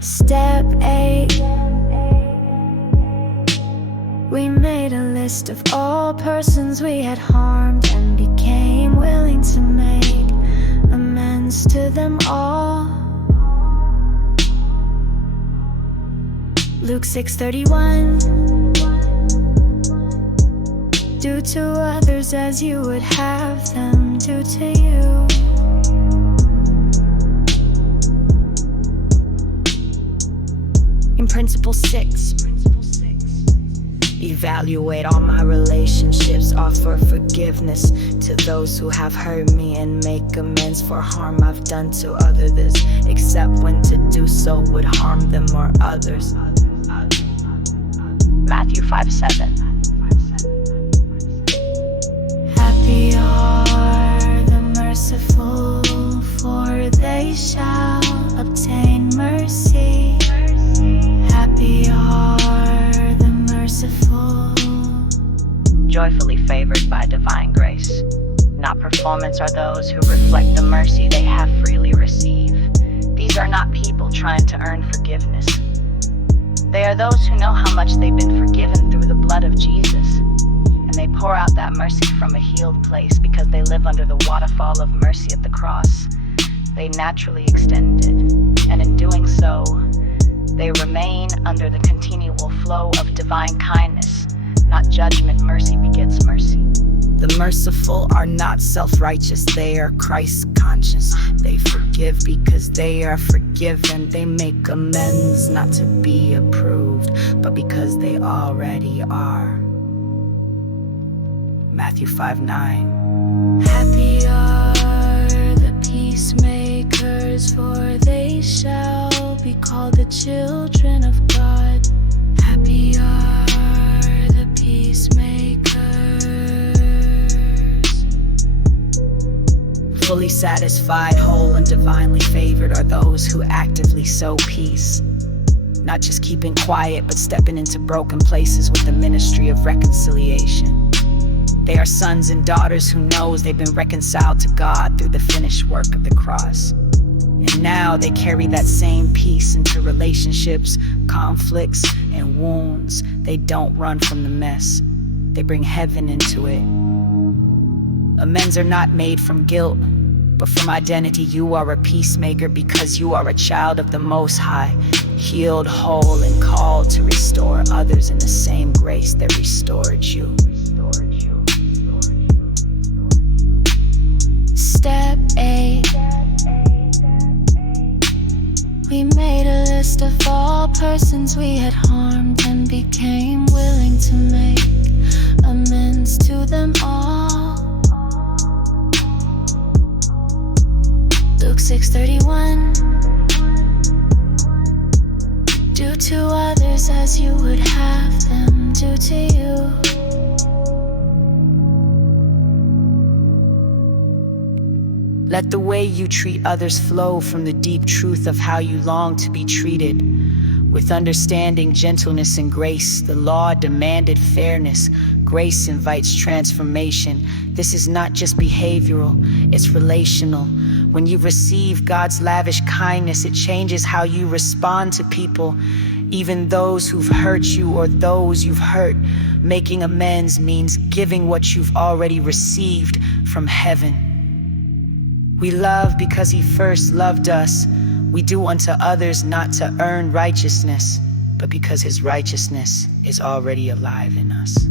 Step 8. We made a list of all persons we had harmed and became willing to make amends to them all. Luke 6:31. Do to others as you would have them do to you. In Principle 6, evaluate all my relationships, offer forgiveness to those who have hurt me, and make amends for harm I've done to others, except when to do so would harm them or others. Matthew 5:7. Happy are the merciful, for they shall obtain mercy. Happy are the merciful. Joyfully favored by divine grace, not performance, are those who reflect the mercy they have freely received. These are not people trying to earn forgiveness. They are those who know how much they've been forgiven through the blood of Jesus, and they pour out that mercy from a healed place because they live under the waterfall of mercy at the cross. They naturally extend it, and in doing so, they remain under the continual flow of divine kindness, not judgment. Mercy begets mercy. The merciful are not self-righteous, they are Christ-conscious. They forgive because they are forgiven. They make amends not to be approved, but because they already are. Matthew 5:9. Happy are the peacemakers, for they shall be called the children of God. Happy are the peacemakers. Fully satisfied, whole, and divinely favored are those who actively sow peace. Not just keeping quiet, but stepping into broken places with the ministry of reconciliation. They are sons and daughters who knows they've been reconciled to God through the finished work of the cross. And now they carry that same peace into relationships, conflicts, and wounds. They don't run from the mess. They bring heaven into it. Amends are not made from guilt, but from identity. You are a peacemaker because you are a child of the Most High, healed, whole, and called to restore others in the same grace that restored you. Step 8. We made a list of all persons we had harmed and became willing to make amends to them all. Luke 6:31. Do to others as you would have them do to you. Let the way you treat others flow from the deep truth of how you long to be treated. With understanding, gentleness, and grace, the law demanded fairness. Grace invites transformation. This is not just behavioral, it's relational. When you receive God's lavish kindness, it changes how you respond to people, even those who've hurt you or those you've hurt. Making amends means giving what you've already received from heaven. We love because He first loved us. We do unto others not to earn righteousness, but because His righteousness is already alive in us.